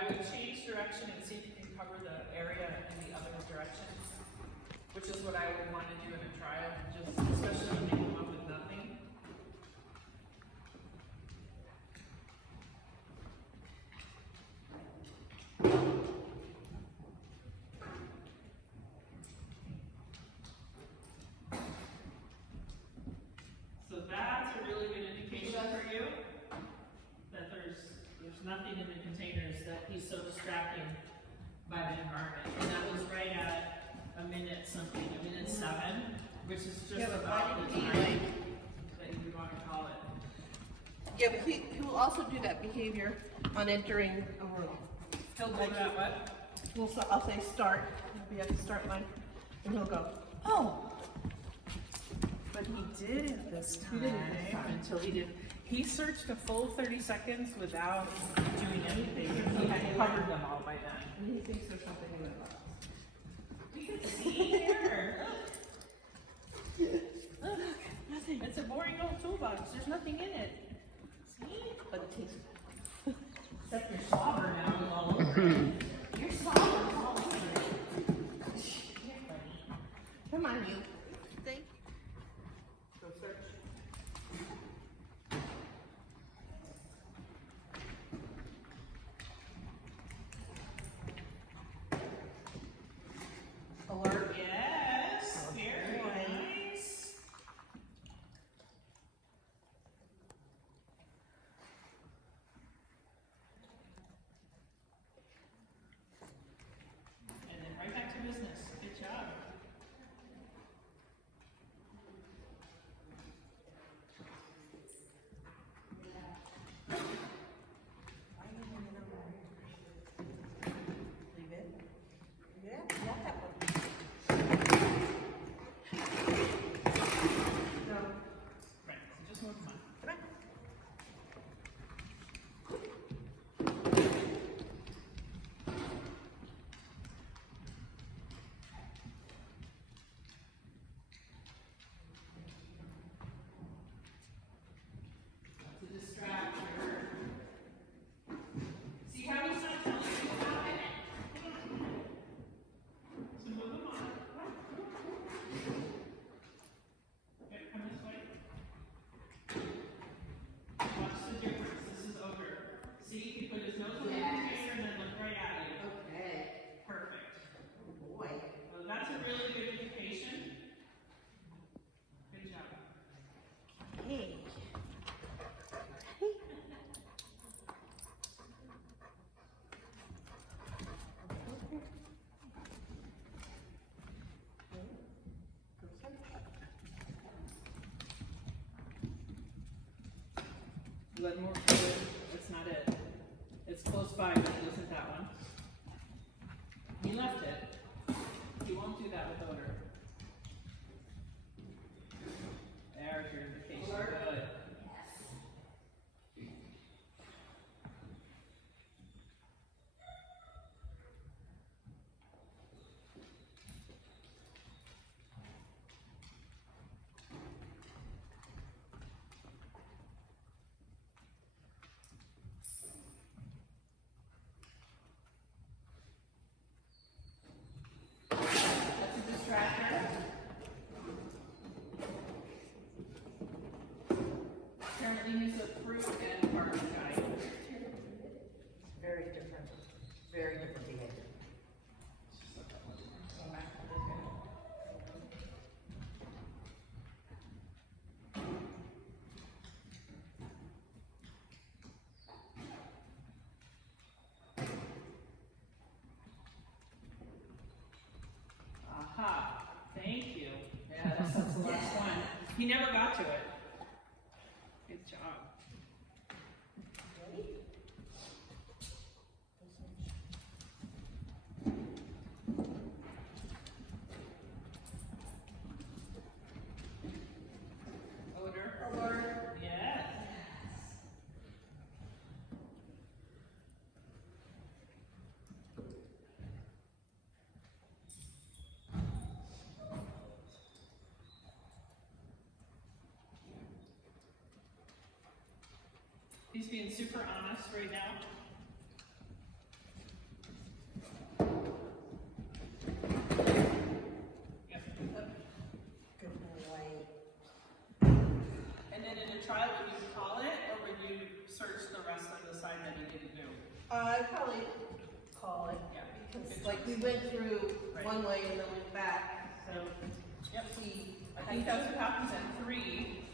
I would change direction and see if you can cover the area in the other direction, which is what I would want to do in a trial, just especially when they come up with nothing. So that's a really good indication for you that there's nothing in the containers, that he's so distracting by the environment. And that was right at a minute something, a minute 7, which is just about the time that you want to call it. Yeah, but he will also do that behavior on entering a room. He'll do that what? I'll say start, he'll be at the start line, and he'll go, oh. But he did it this time. He did it this time. Until he did. He searched a full 30 seconds without doing anything. He had covered them all by then. And he thinks there's something in the box. We can see here. Look, nothing. It's a boring old toolbox. There's nothing in it. See? But it tastes Except your slobber now all over it. Your slobber's all over it. Here, buddy. Come on, you. Think. Go search. Alert. Yes. Very nice. And then right back to business. Good job. Leave it. Yeah, not that one. No. Right. So just move them on. Come on. To distract her. See how he's not telling you about it? So move them on. Okay, come this way. Watch the difference. This is odor. See, he put his nose in the container and then look right at you. Okay. Perfect. Oh boy. Well, that's a really good indication. Good job. Hey. Let more fluid. That's not it. It's close by, but it isn't that one. He left it. He won't do that with odor. There's your indication. Good. That's a distractor. Apparently he's a fruit and party guy. Very different. Very different behavior. Go back to this guy. Aha, thank you. Yeah, that's the last one. He never got to it. Good job. Ready? Odor. Alert. Yes. He's being super honest right now. I'd probably call it, Yeah. because like we went through Right. one way and then went back, so. Yep. See, I think that's what happens at 3,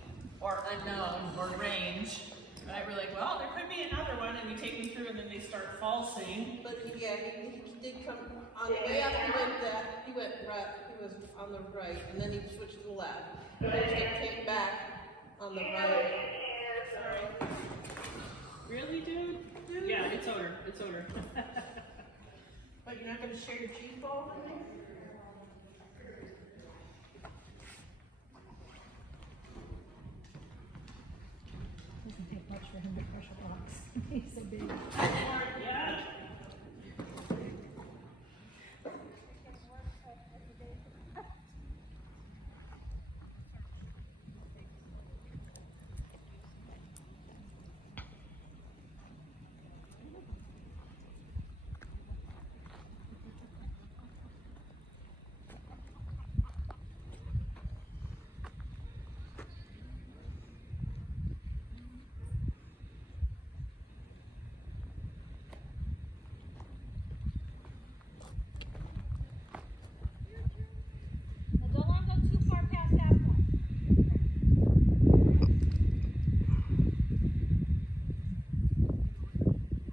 or unknown, or range. And we're like, well, there could be another one, and we take them through, and then they start falsing. But yeah, he did come, on the way up, he went right, he was on the right, and then he switched to the left. And then he came back on the right. Sorry. Really, dude? Yeah, it's odor. It's odor. But you're not gonna share your cheese ball with me? Doesn't take much for him to crush a box. He's so big. Yeah. Now don't let him go too far past that one.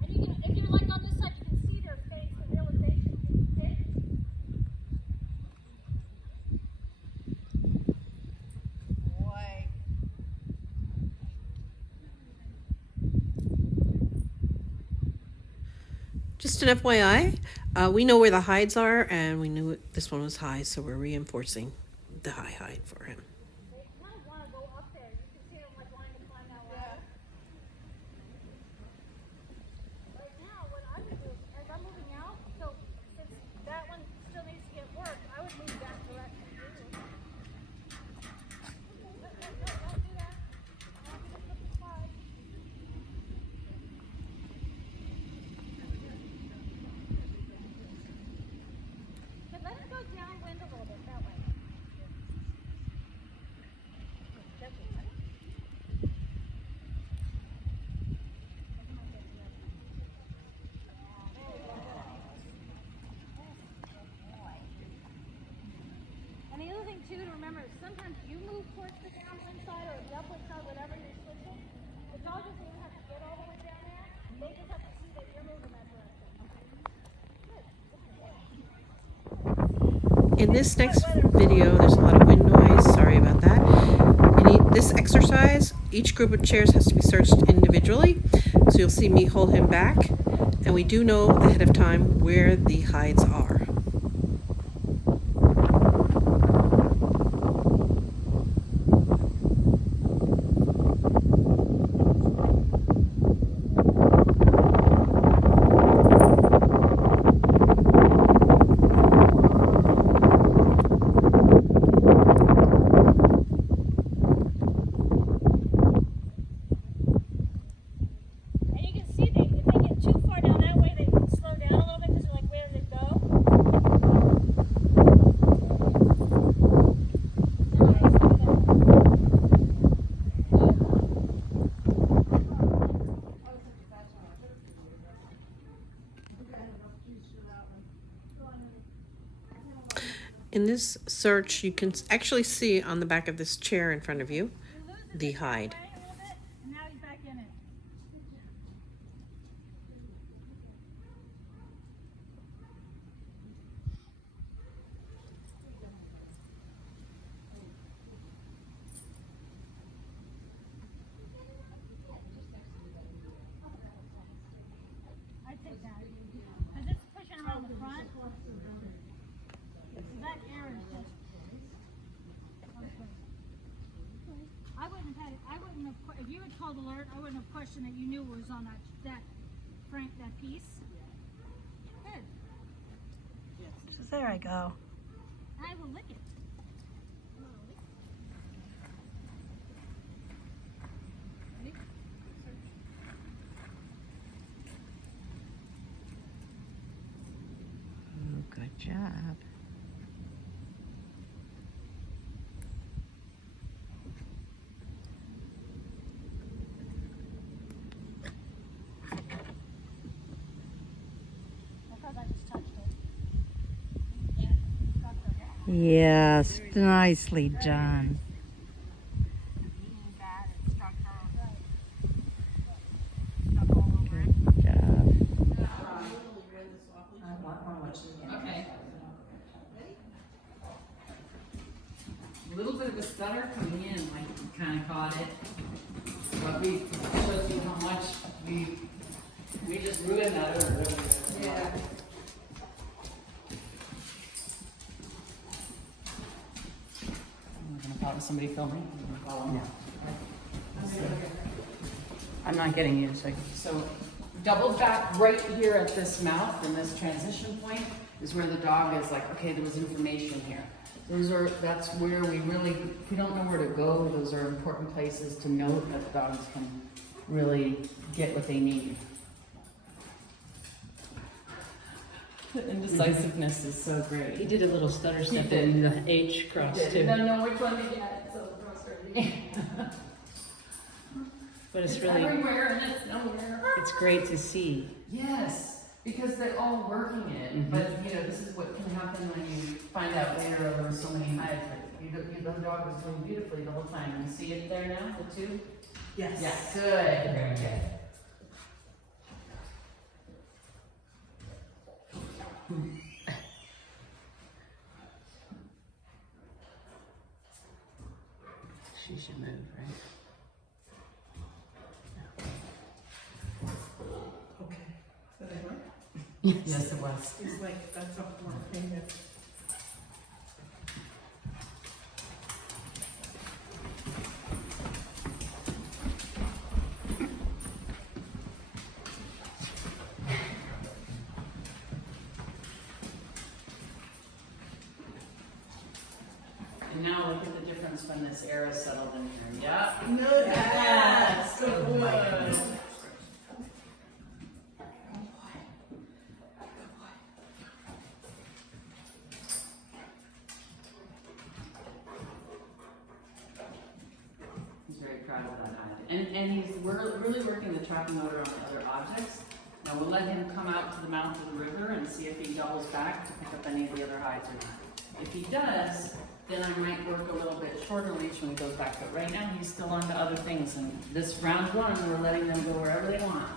And you can, if you're like on this side, you can see their face, the realization is big. Boy. Just an FYI, we know where the hides are, and we knew this one was high, so we're reinforcing the high hide for him. They kind of want to go up there. You can see them like wanting to climb that ladder. Right now, what I would do is, as I'm moving out, so since that one still needs to get work, I would move that direction too. Don't do that. I want you to flip the slide. But let it go downwind a little bit that way. And the other thing too to remember is sometimes you move towards the downwind side or the upwind side, whatever you're switching. The dog doesn't even have to get all the way down there. They just have to see that you're moving that direction. In this next video, there's a lot of wind noise. Sorry about that. This exercise, each group of chairs has to be searched individually. So you'll see me hold him back, and we do know ahead of time where the hides are. And you can see if they get too far down that way, they can slow down a little bit because they're like, where did it go? In this search, you can actually see on the back of this chair in front of you the hide. A little bit, and now he's back in it. I'd take that. Because it's pushing around the front. So that air is just. Okay. I wouldn't have had it. I wouldn't have. If you had called alert, I wouldn't have questioned that you knew it was on that frame, that piece. Good. So there I go. I will lick it. Good job. Yes, nicely done. Eating that, it struck her. Stuck all over it. Good job. Okay. A little bit of a stutter coming in, like you kind of caught it. But we showed you how much we just ruined that earlier. Yeah. I'm gonna follow somebody filming. Follow me. I'm not getting you, so double back right here at this mouth, and this transition point is where the dog is like, okay, there was information here. That's where if we don't know where to go, those are important places to note that dogs can really get what they need. The indecisiveness is so great. He did a little stutter step did. in the H cross He too, doesn't know which one to get, so frustrating. but it's It's really, everywhere and it's nowhere. it's great to see. Yes, because they're all working it, but you know, this is what can happen when you find out later there were so many hives, but the dog was doing beautifully the whole time. You see it there now, the two? Yes. Yeah, good, very good. She should move, right? Okay. So they were? Yes, it was. It's like, that's a one thing that's. And now look at the difference when this air is settled in here. Yep. No, Yes, good good. boy. He's very proud of that hide. And he's really working the tracking motor on the other objects. Now we'll let him come out to the mouth of the river and see if he doubles back to pick up any of the other hides or not. If he does, then I might work a little bit shorter leash when he goes back. But right now he's still on to other things. And this round one, we're letting them go wherever they want.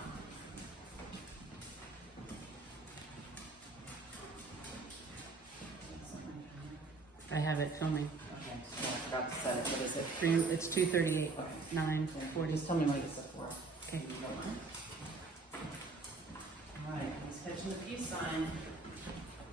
I have it filming. Okay, so I forgot to set it. What is it? It's 2:38, 9:40. Just tell me what it's set for. Okay. You don't mind? All right, he's catching the peace sign.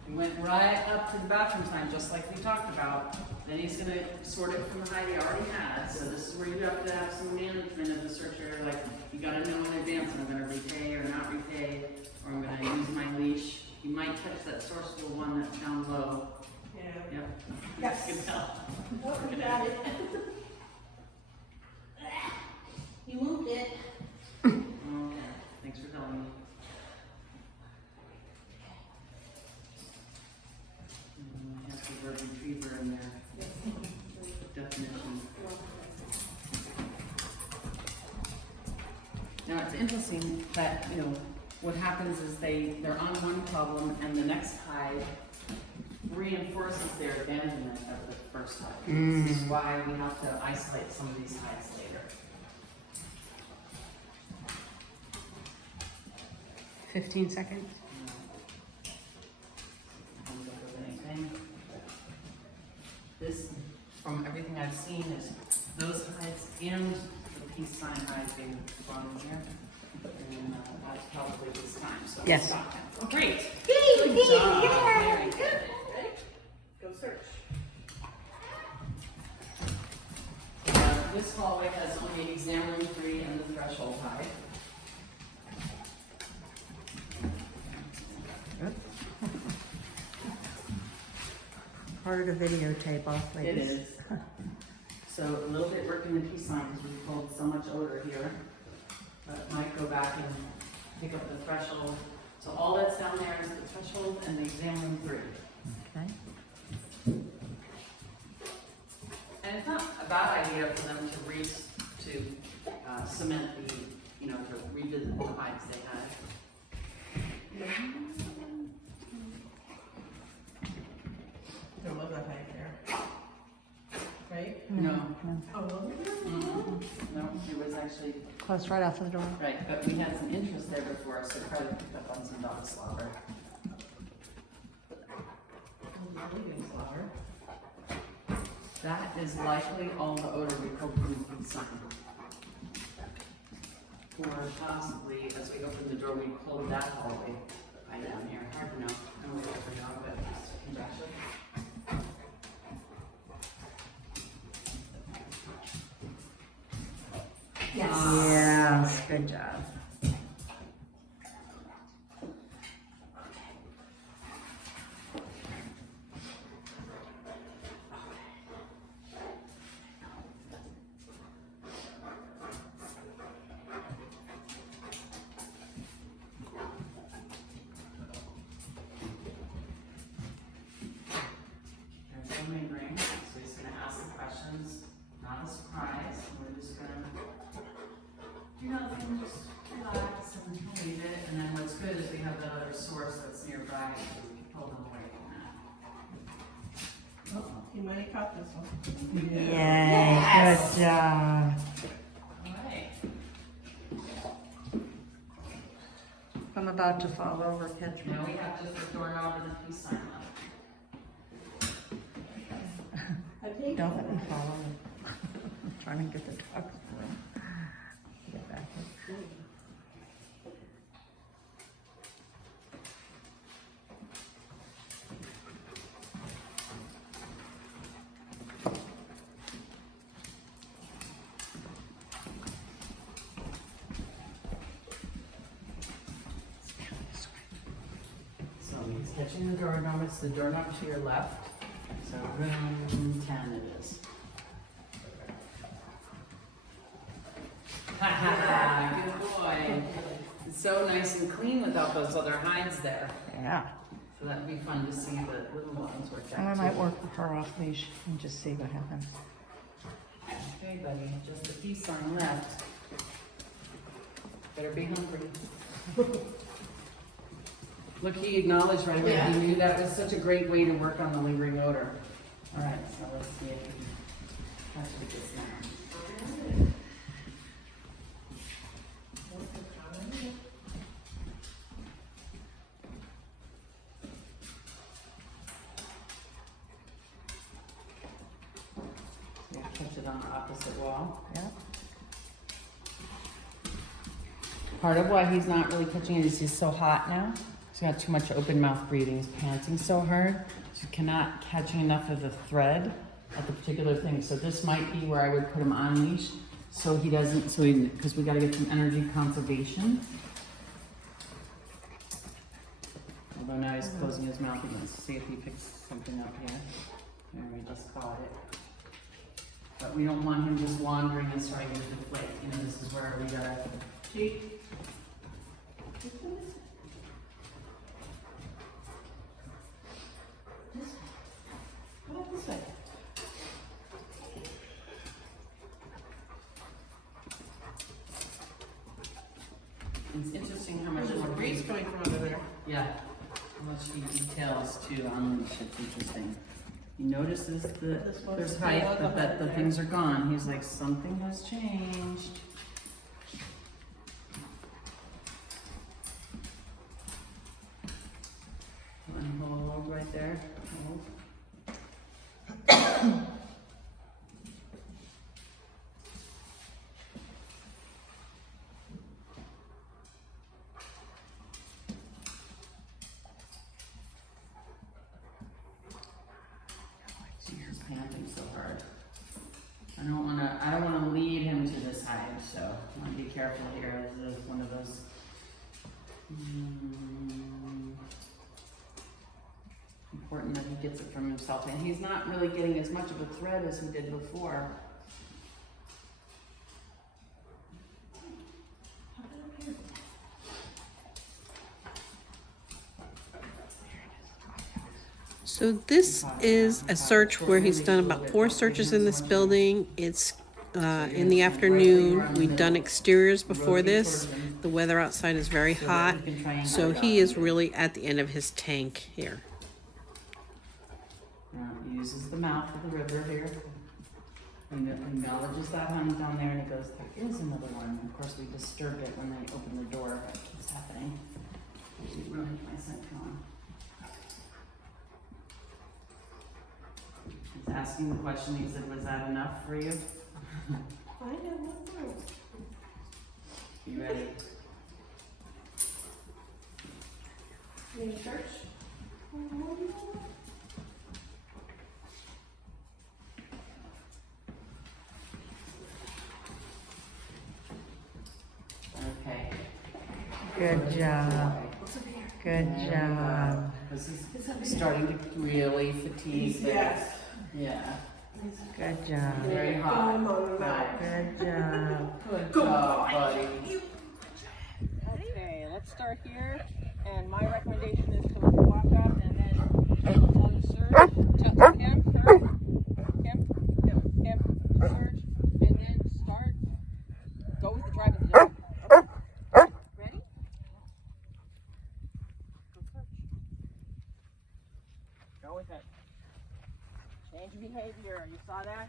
We went right up to the bathroom sign, just like we talked about. Then he's gonna sort it from the hide he already had. So this is where you have to have some management of the search area. Like, you gotta know in advance, I'm gonna repay or not repay, or I'm gonna use my leash. You might catch that sourceful one that's down low. Yeah. Yep. Yes. You can tell. Oh, we got it. You moved it. Okay, thanks for telling me. I have the word retriever in there. Definition. Now, it's interesting that, you know, what happens is they're on one problem and the next hide reinforces their abandonment of the first hide. This is why we have to isolate some of these hides later. 15 seconds. Don't think of anything. This, from everything I've seen, is those hides and the peace sign hides being brought in here. And that's probably this time, so we'll Yes. stop now. Oh, great. Good job. Very good. Ready? Go search. This hallway has only exam room 3 and the threshold hide. Harder to videotape off, It ladies. is. So a little bit working the peace sign because we pulled so much odor here. But might go back and pick up the threshold. So all that's down there is the threshold and the exam room 3. Okay. And it's not a bad idea for them to cement the, you know, to revisit the hides they had. there was a height there. Right? No, Oh, was there? no, it was actually, Close right off of the door. right, but we had some interest there before, so probably picked up on some dog slobber. Leaving flower. That is likely all the odor we pulled from the sign. Or possibly, as we opened the door, we pulled that hallway right down here. Hard to know. I don't know what we're doing, but it's conjecture. Yes, good job. There's no main ring, so he's gonna ask the questions, not a surprise. We're just gonna do nothing, just relax and he'll leave it. And then what's good is we have that other source that's nearby, so we can pull them away from that. Oh, he might have caught this one. Yay, good job. Alright. I'm about to fall over, catch me. Now we have just the doorknob and the peace sign left. I think. Don't let me fall over. I'm trying to get the dog room. Get back in. So he's catching the doorknob, it's the doorknob to your left. So room 10 it is. Ha ha ha, good boy. It's so nice and clean without those other hides there. Yeah. So that'd be fun to see the little ones work And I out might too. work with her off leash and just see what happens. Okay, buddy, just a piece on left. Better be hungry. Look, he acknowledged right away. Yeah. He knew that was such a great way to work on the lingering odor. All right, so let's see if we can catch it this now. Yeah, catch it on the opposite wall. Yeah. Part of why he's not really catching it is he's so hot now. He's got too much open mouth breathing. He's panting so hard. So he cannot catching enough of the thread at the particular thing. So this might be where I would put him on leash so he doesn't, because we got to get some energy conservation. Although now he's closing his mouth again. Let's see if he picks something up here. There, we just caught it. But we don't want him just wandering and starting to deflate. You know, this is where we gotta cheek. What about this way? It's interesting how much There's a more breeze coming from under there. Yeah, how much he details too on leash. It's interesting. He notices that This one's there's still height, on but that the there. things are gone. He's like, something has changed. One hold right there. Hold. He's panting so hard. I don't wanna lead him to this hide, so I wanna be careful here. This is one of those. Important that he gets it from himself, and he's not really getting as much of a thread as he did before. So this is a search where he's done about 4 searches in this building. It's in the afternoon. We've done exteriors before this. The weather outside is very hot, so he is really at the end of his tank here. uses the mouth of the river here. And it acknowledges that hunt down there and it goes, there is another one. Of course, we disturb it when they open the door. That keeps happening. I didn't really have my scent on. He's asking the question, he said, was that enough for you? I have one more. You ready? You need church? Okay. Good job. Good job. Because he's starting to really fatigue. Yes. Yeah. Good job. Very hot. Foam on the mouth. Right. Good job. Good job, buddy. Okay, let's start here, and my recommendation is to walk up and then tell the surge, tell him, surge, and then start, go with the drive of the dog. Okay. Ready? Go search. Go with it. Change behavior, you saw that?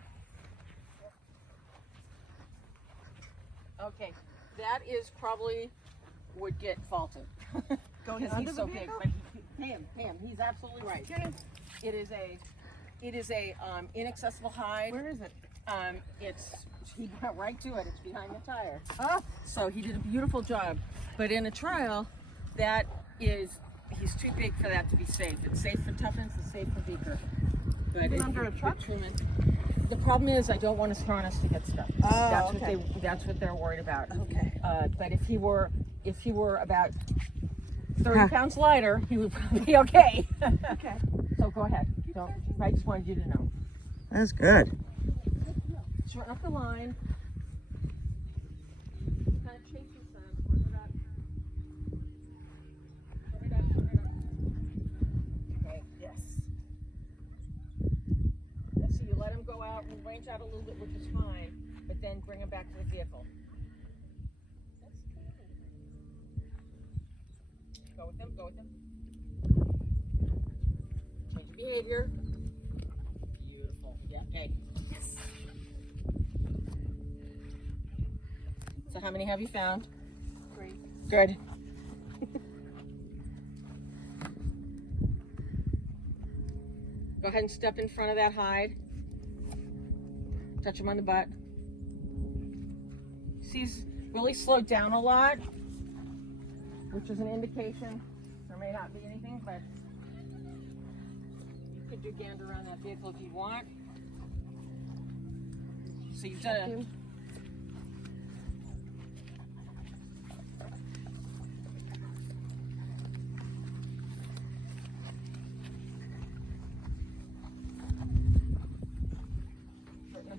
Okay, that is probably would get faulted. Because he's so big, but Pam, he's absolutely right. It is a inaccessible hide. Where is it? He went right to it. It's behind the tire. Oh. So he did a beautiful job. But in a trial, he's too big for that to be safe. It's safe for Tuffins, it's safe for Beaker. But under a truck? The problem is I don't want his harness to get stuck. Oh, That's what they're worried about. Okay. But if he were about 30 pounds lighter, he would probably be okay. Okay. So go ahead. I just wanted you to know. That's good. Shorten up the line. Kind of chase the sun. Shorten it up. Shorten it up. Shorten it up. Okay. Yes. So you let him go out and range out a little bit, which is fine, but then bring him back to the vehicle. Go with him, go with him. Change behavior. Beautiful. Yeah, okay. Yes. So how many have you found? 3. Good. Go ahead and step in front of that hide. Touch him on the butt. See, he's really slowed down a lot, which is an indication there may not be anything, but you could do gander around that vehicle if you want. So you've done a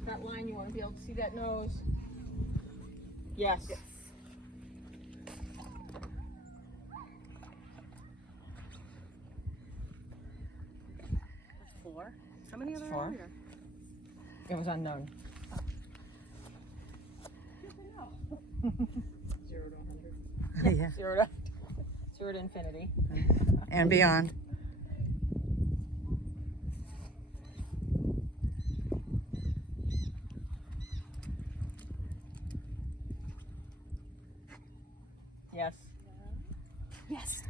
that line, you want to be able to see that nose. Yes. Yes. 4. How many other 4? It was unknown. 0 to 100. Yeah. 0 to infinity. And beyond. Yes. Yes.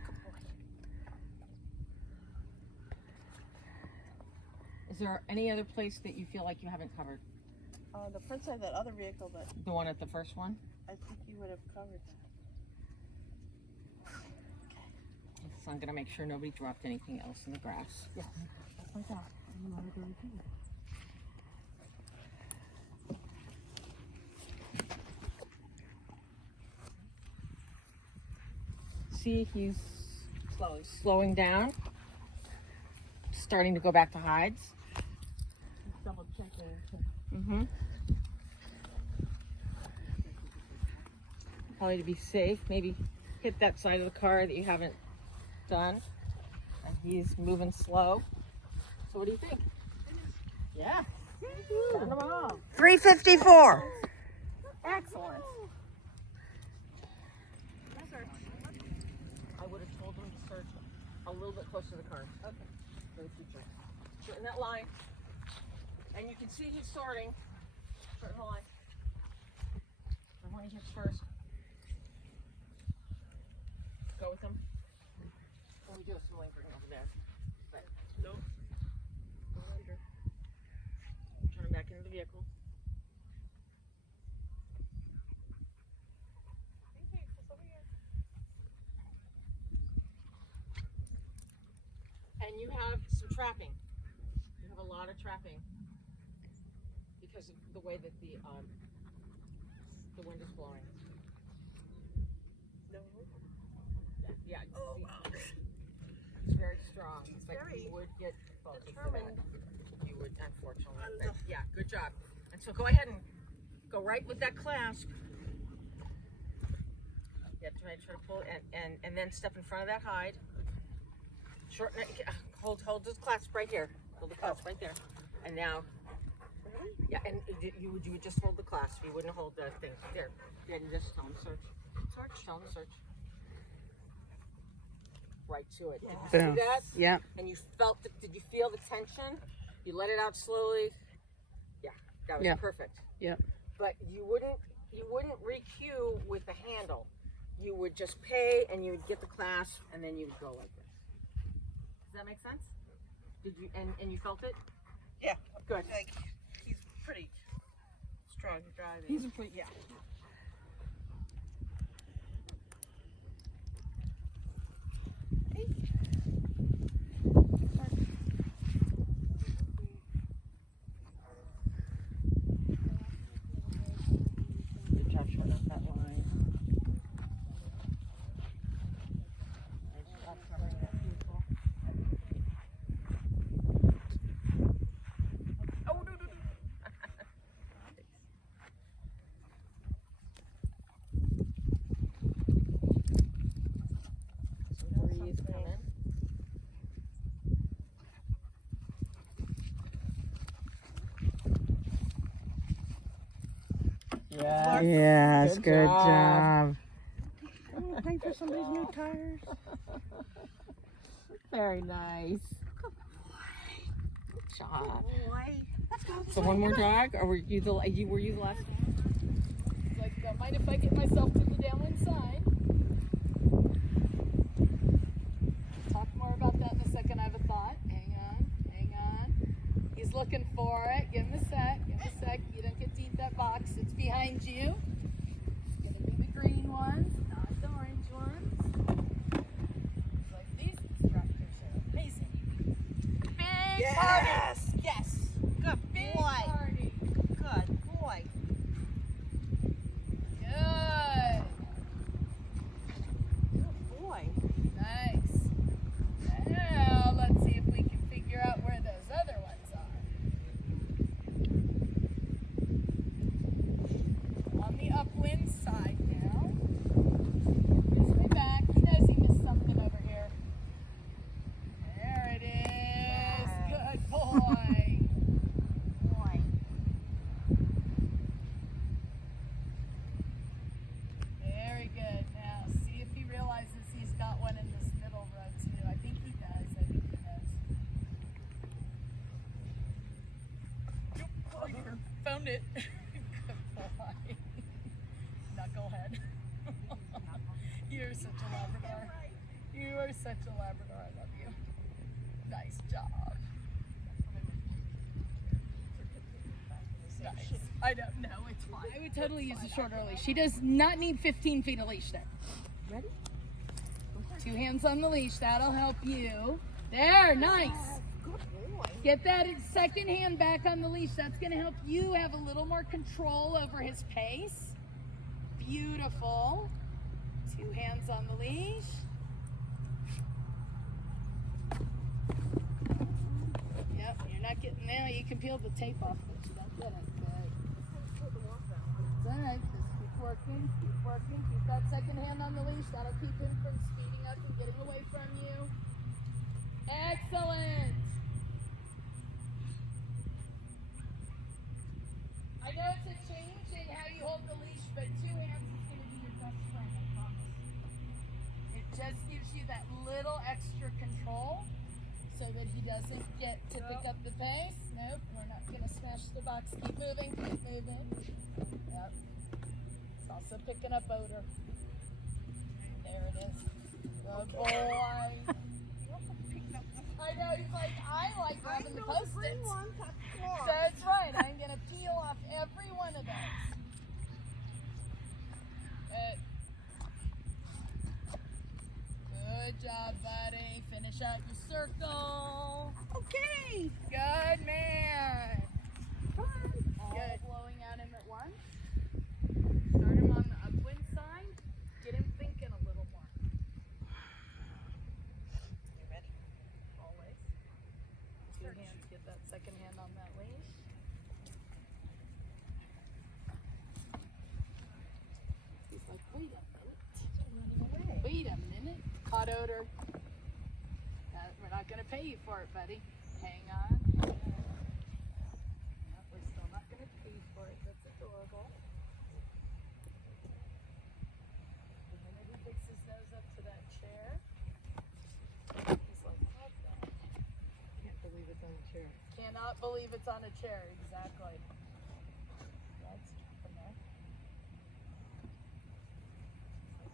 Is there any other place that you feel like you haven't covered? The front side of that other vehicle, but The one at the first one? I think you would have covered that. So I'm gonna make sure nobody dropped anything else in the grass. Yes, just like that. And you want to go repeat it. See, he's slowing down, starting to go back to hides. Just double checking. Mm-hmm. Probably to be safe, maybe hit that side of the car that you haven't done. And he's moving slow. So what do you think? Yeah. Found them all. 354. Excellent. I would have told them to search a little bit closer to the car. Okay. For the future. Shorten that line. And you can see he's sorting. Hold on. I want to hit first. Go with him. We do have some lingering over there. But nope. Go under. Turn him back into the vehicle. And you have some trapping. You have a lot of trapping because of the way that the wind is blowing. No. Yeah. Oh, it's very strong. But you would get faulty for that. You would, unfortunately. But yeah, good job. And so go ahead and go right with that clasp. Yeah, try to pull and then step in front of that hide. Shorten it. Hold this clasp right here. Hold the clasp right there. And now, yeah, and you would just hold the clasp. You wouldn't hold the thing there. Then just tell them search. Tell them search. Right to it. Did you see that? Yep. And you felt it. Did you feel the tension? You let it out slowly. Yeah, that was perfect. Yep. But you wouldn't re-cue with the handle. You would just pay, and you would get the clasp, and then you would go like this. Does that make sense? Did you and you felt it? Yeah. Good. Like, he's pretty strong driving. He's a pretty, yeah. Good job shorting up that line. Nice job covering that vehicle. Oh, no. Some breeze coming. Yes, good job. Oh, paying for somebody's new tires. Very nice. Good job. Boy. Let's go. So one more dog, or were you the last one? It's like, don't mind if I get myself to the downwind side. Talk more about that in a second. I have a thought. Hang on. He's looking for it. Give him a sec. You don't get to eat that box. It's behind you. It's gonna be the green ones, not the orange ones. Like these instructors are amazing. Big party. Yes. Good Big boy. party. Good boy. Good. Good boy. Nice. Now let's see if we can figure out where those other ones are. On the upwind side now. This way back. He knows he missed something over here. There it is. Good boy. Boy. Very good. Now see if he realizes he's got one in this middle row too. I think he does. Found it. Good boy. Knucklehead. You're such a Labrador. You are such a Labrador. I love you. Nice job. Nice. I don't know. It's fine. I would totally use a shorter leash. She does not need 15 feet of leash there. Ready? 2 hands on the leash. That'll help you. There. Nice. Good boy. Get that second hand back on the leash. That's going to help you have a little more control over his pace. Beautiful. 2 hands on the leash. Yep, you're not getting there. You can peel the tape off, but you don't get it. Good. It's all right. Just keep working. Keep that second hand on the leash. That'll keep him from speeding up and getting away from you. Excellent. I know it's a change in how you hold the leash, but 2 hands is going to be your best friend, I promise. It just gives you that little extra control. so that he doesn't get to pick up the pace. Nope, we're not gonna smash the box. Keep moving, keep moving. Yep. It's also picking up odor. There it is. Good boy. I know, he's like, I like having the Post-its. That's right, I'm gonna peel off every one of those. Good job, buddy. Finish out your circle. Okay. Good man. Good. Blowing at him at once. Start him on the upwind side. Get him thinking a little more. You ready? Always. Two hands. Get that second hand on that leash. He's like, wait a minute. Wait a minute. Caught odor. We're not going to pay you for it, buddy. Hang on. No, we're still not going to pay you for it. That's adorable. The minute he picks his nose up to that chair, he's like, what the? Can't believe it's on a chair. Cannot believe it's on a chair. Exactly. That's jumping there.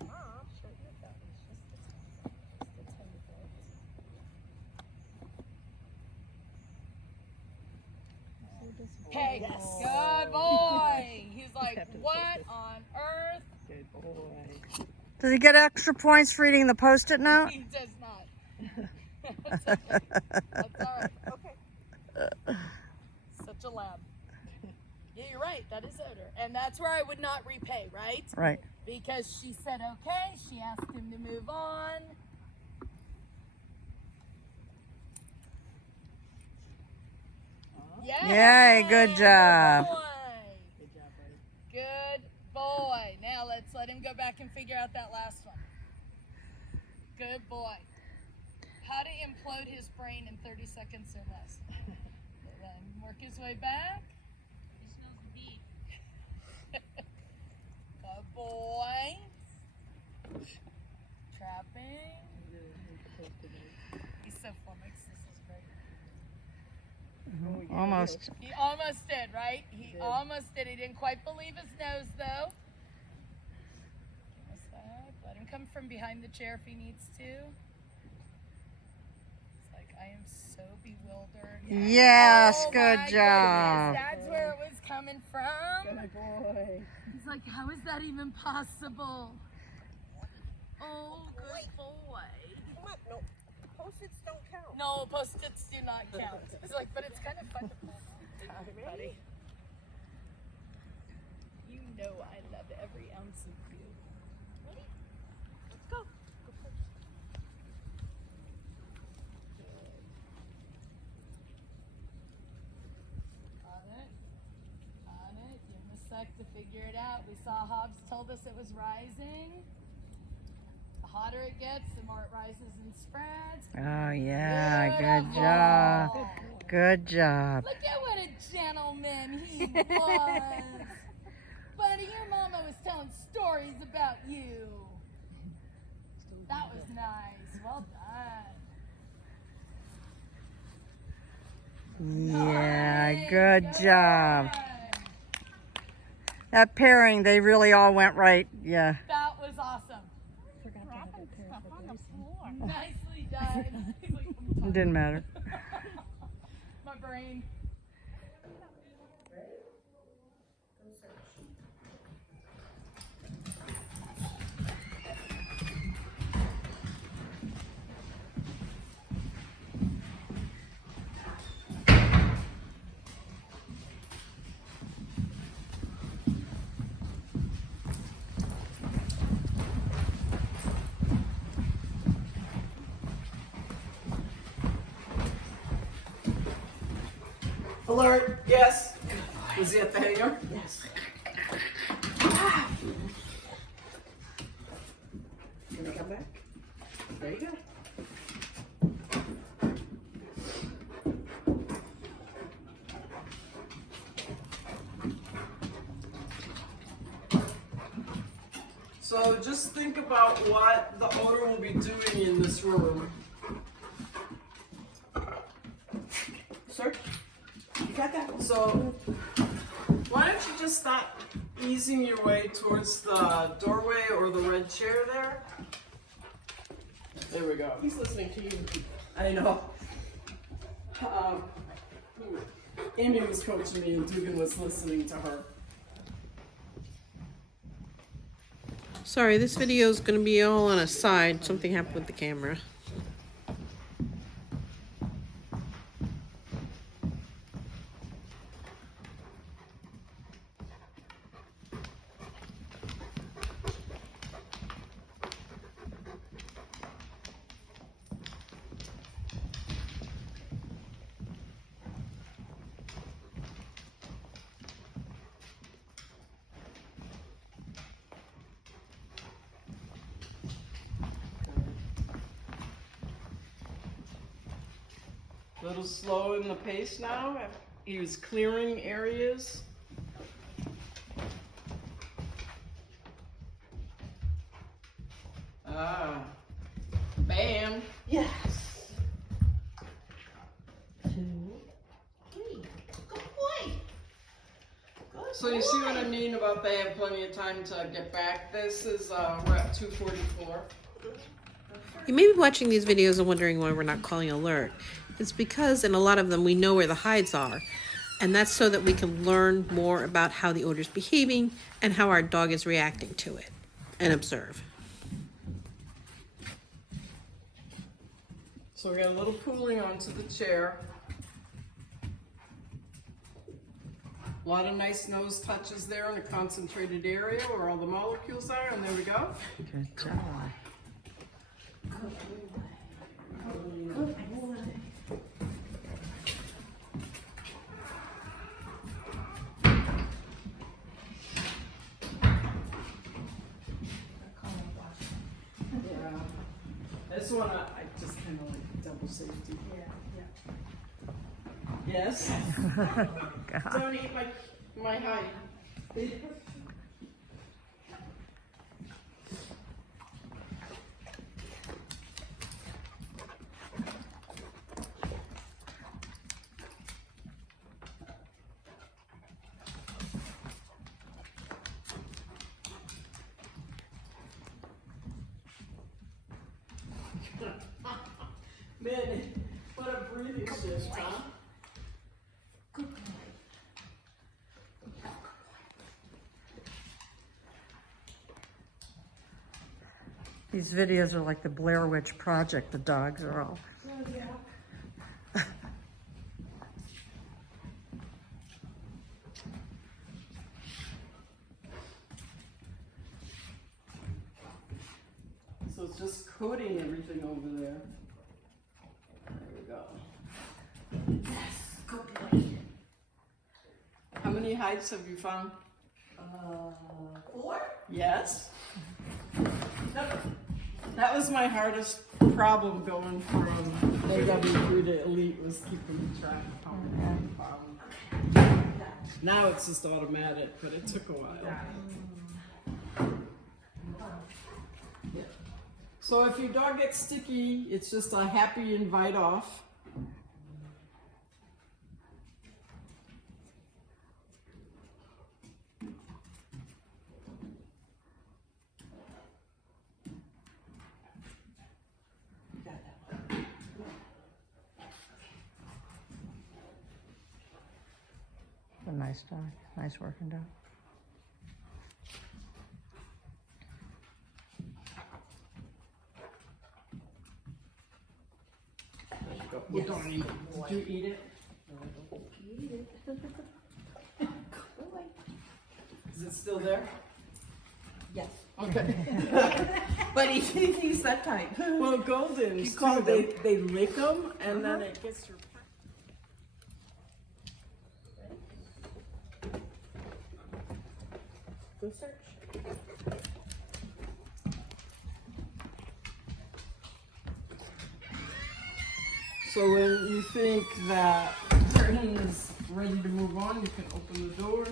Mom, show you if that was just a tiny bit. Hey, good boy. He's like, what on earth? Good boy. Does he get extra points for reading the Post-it note? He does not. That's okay. That's all right. Okay. Such a lab. Yeah, you're right. That is odor. And that's where I would not repay, right? Right. Because she said okay. She asked him to move on. Yay, good job. Good boy. Good job, buddy. Good boy. Now let's let him go back and figure out that last one. Good boy. How to implode his brain in 30 seconds or less. Let him work his way back. He smells the beef. Good boy. Trapping. He's so flummoxed. This is great. Almost. He almost did, right? He almost did. He didn't quite believe his nose, though. Give us that. Let him come from behind the chair if he needs to. It's like, I am so bewildered. Yes, Oh, good my job. goodness, that's where it was coming from. Good boy. He's like, how is that even possible? Oh, good boy. Come on. No. Post-its don't count. No, Post-its do not count. He's like, but it's kind of fun to pull out, buddy. You know I love every ounce of you. Ready? Let's go. Go first. Good. On it. On it. Give him a sec to figure it out. We saw Hobbs told us it was rising. The hotter it gets, the more it rises and spreads. Oh, yeah, good Beautiful. job. Good job. Look at what a gentleman he was. Buddy, your mama was telling stories about you. That was nice. Well done. Yeah, Nice. good job. That pairing, they really all went right. Yeah. That was awesome. Dropping stuff on the floor. Nicely done. It didn't matter. My brain. Alert, yes. Was he at the hangar? Yes. Can I come back? There you go. So just think about what the odor will be doing in this room. So, why don't you just start easing your way towards the doorway or the red chair there? There we go. He's listening to you. I know. Amy was coaching me and Dugan was listening to her. Sorry, this video is going to be all on a side. Something happened with the camera. A little slow in the pace now. He was clearing areas. Ah, bam. Yes. 2, 3. Good boy. So you see what I mean about they have plenty of time to get back? This is, we're at 2:44. You may be watching these videos and wondering why we're not calling alert. It's because in a lot of them we know where the hides are, and that's so that we can learn more about how the odor's behaving and how our dog is reacting to it, and observe. So we got a little pooling onto the chair. A lot of nice nose touches there in a concentrated area where all the molecules are, and there we go. Good job. Yeah. I just wanna, I just kind of like double safety. Yes? God. Don't eat my hide. Man, what a breathing shift, huh? These videos are like the Blair Witch Project. The dogs are all. So it's just coating everything over there. There we go. Yes. Good boy. How many hides have you found? 4? Yes. That was my hardest problem going from AW3 to Elite, was keeping track of how many I found. Now it's just automatic, but it took a while. So if your dog gets sticky, it's just a happy invite off. A nice dog. Nice working dog. Well, darn you. Did you eat it? Is it still there? Yes. Okay. But he's that type. Well, Goldens, You call too, they lick them and then it gets your. Go search. So when you think that curtain is ready to move on, you can open the door.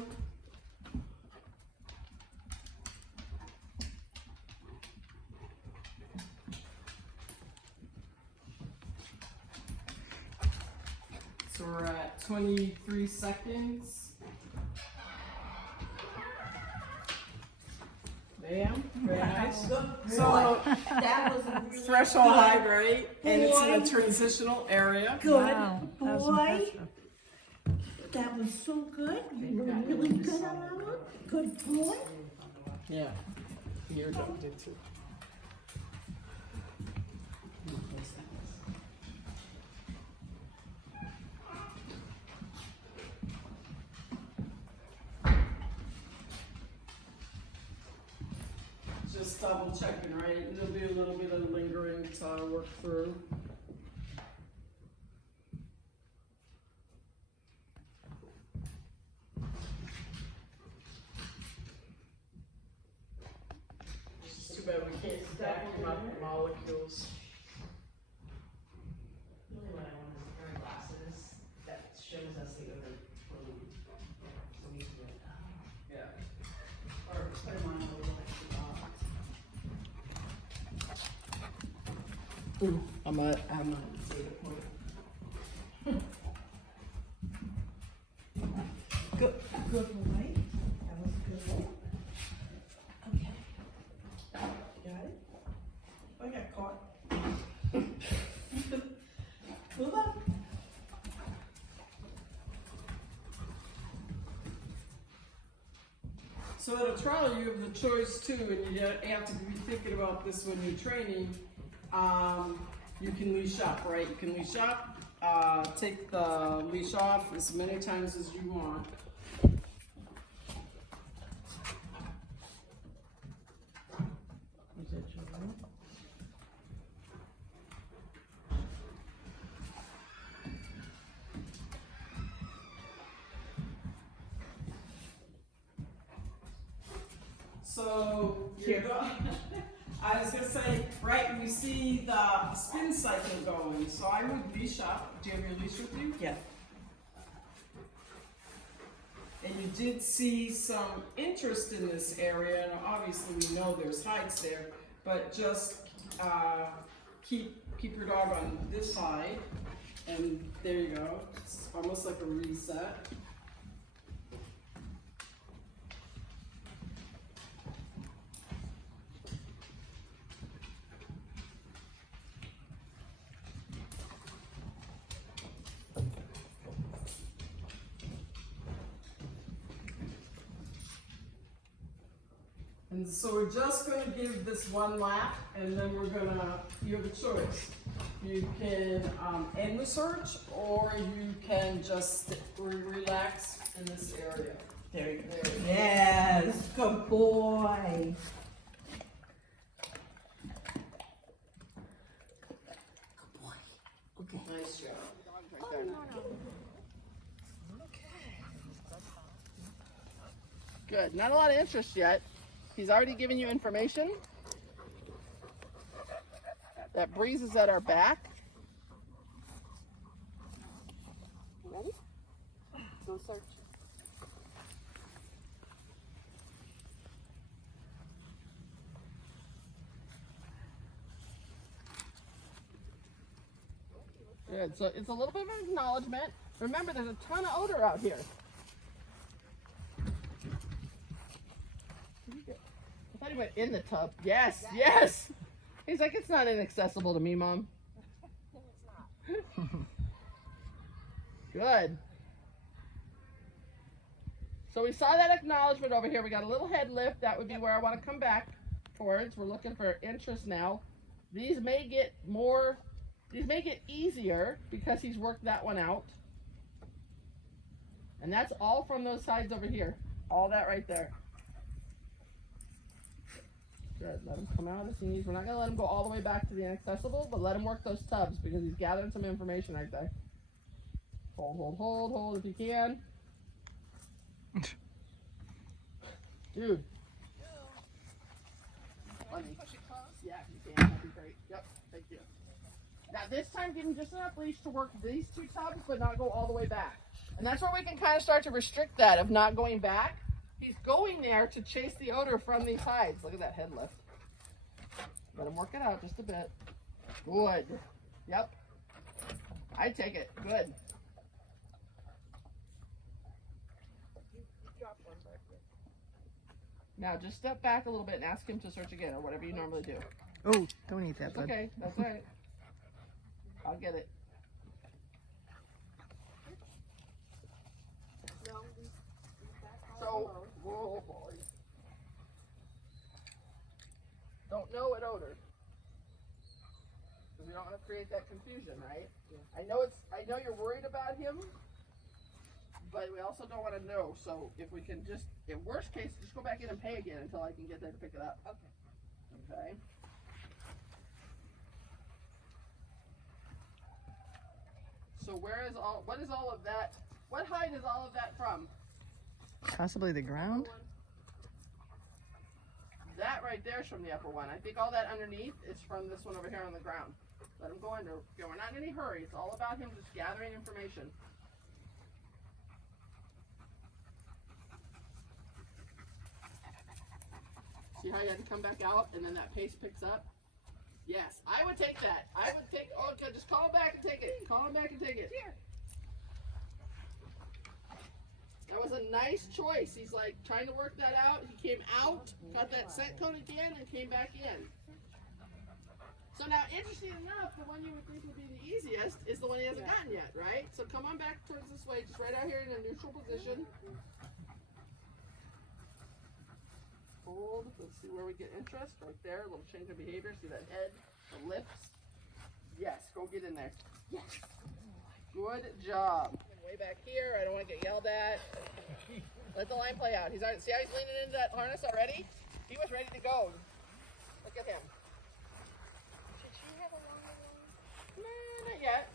So we're at 23 seconds. Bam, very nice. So That was a really threshold height, right? And it's in a transitional area. good Wow, that was boy. impressive. That was so good. You were really good on that one. Good boy. Yeah. You're done, did too. Just double checking, right? And there'll be a little bit of lingering to work through. It's just too bad we can't vacuum up the molecules. Really what I want is pair of glasses that shows us the odor pollute. So we can do it. Yeah. Or put them on a little extra box. I'm not data point. Good, good boy. That was good. Okay. Got it? I got caught. Move up. So at a trial, you have the choice too, and you have to be thinking about this when you're training. You can leash up, right? You can leash up, take the leash off as many times as you want. So you're I was gonna say, right, we see the spin cycle going, so I would leash up. Do you have your leash with you? Yeah. And you did see some interest in this area, and obviously we know there's hides there, but just keep your dog on this side, and there you go. It's almost like a reset. And so we're just going to give this one lap, and then you have a choice. You can end the search, or you can just relax in this area. There you go. There you go. Yes, good boy. Good boy. Okay. Nice job. Good. Not a lot of interest yet. He's already given you information. That breeze is at our back. Ready? Go search. Good. So it's a little bit of an acknowledgement. Remember, there's a ton of odor out here. I thought he went in the tub. Yes, yes. He's like, it's not inaccessible to me, Mom. It's not. Good. So we saw that acknowledgement over here. We got a little head lift. That would be where I want to come back towards. We're looking for interest now. These may get easier because he's worked that one out. And that's all from those sides over here. All that right there. Good. Let him come out of the sneeze. We're not going to let him go all the way back to the inaccessible, but let him work those tubs because he's gathering some information right there. Hold, hold, hold, hold if you can. Dude. Yeah, you can. That'd be great. Yep, thank you. Now this time give him just enough leash to work these two tubs, but not go all the way back. And that's where we can kind of start to restrict that of not going back. He's going there to chase the odor from these hides. Look at that head lift. Let him work it out just a bit. Good. Yep. I take it. Good. Now just step back a little bit and ask him to search again, or whatever you normally do. Oh, don't eat that, It's bud. okay, that's all right. I'll get it. So, whoa, boy. Don't know what odor. Because we don't want to create that confusion, right? I know you're worried about him, but we also don't want to know. So if we can just, in worst case, just go back in and pay again until I can get there to pick it up. Okay. Okay. So what is all of that? What height is all of that from? Possibly the ground? That right there is from the upper one. I think all that underneath is from this one over here on the ground. Let him go under. Okay, we're not in any hurry. It's all about him just gathering information. See how you had to come back out and then that pace picks up? Yes, I would take that. I would take, oh, okay, just call him back and take it. Call him back and take it. Here. That was a nice choice. He's like trying to work that out. He came out, got that scent coat again, and came back in. So now, interesting enough, the one you would think would be the easiest is the one he hasn't gotten yet, right? So come on back towards this way, just right out here in a neutral position. Hold. Let's see where we get interest. Right there, a little change of behavior. See that head, the lips. Yes, go get in there. Yes. Good job. Way back here. I don't want to get yelled at. Let the line play out. He's already, see how he's leaning into that harness already? He was ready to go. Look at him. Did she have a longer one? No, not yet.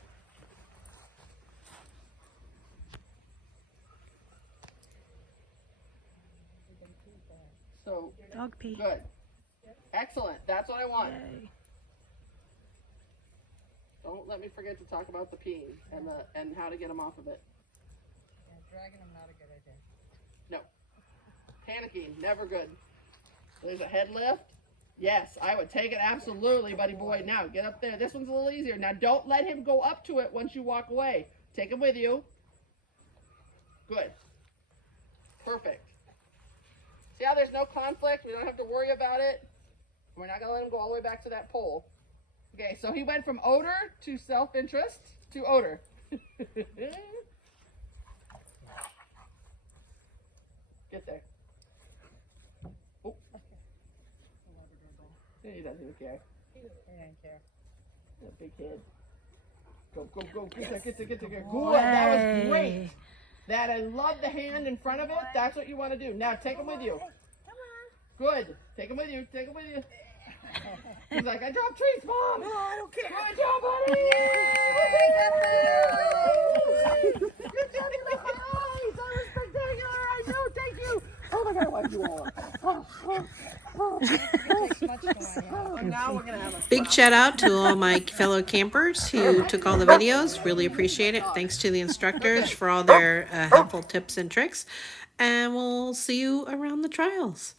So, Dog pee. good. Excellent. That's what I want. Yay. Don't let me forget to talk about the peeing and how to get him off of it. Yeah, dragging them not a good idea. No. Panicking, never good. There's a head lift. Yes, I would take it absolutely, buddy boy. Now, get up there. This one's a little easier. Now, don't let him go up to it once you walk away. Take him with you. Good. Perfect. See how there's no conflict? We don't have to worry about it. We're not going to let him go all the way back to that pole. Okay, so he went from odor to self-interest to odor. Get there. Oh. He doesn't even care. He didn't care. That big head. Go, go, go. Get there, get there, get there. Good. That was great. That, I love the hand in front of it. That's what you want to do. Now, take him with you. Come on. Good. Take him with you. Take him with you. He's like, I dropped treats, Mom. No, I don't care. Good job, buddy. Good job, buddy. Oh, that was spectacular. I know. Thank you. Oh my God, I like you all. And now we're gonna have a Big shout out to all my fellow campers who took all the videos. Really appreciate it. Thanks to the instructors for all their helpful tips and tricks. And we'll see you around the trials.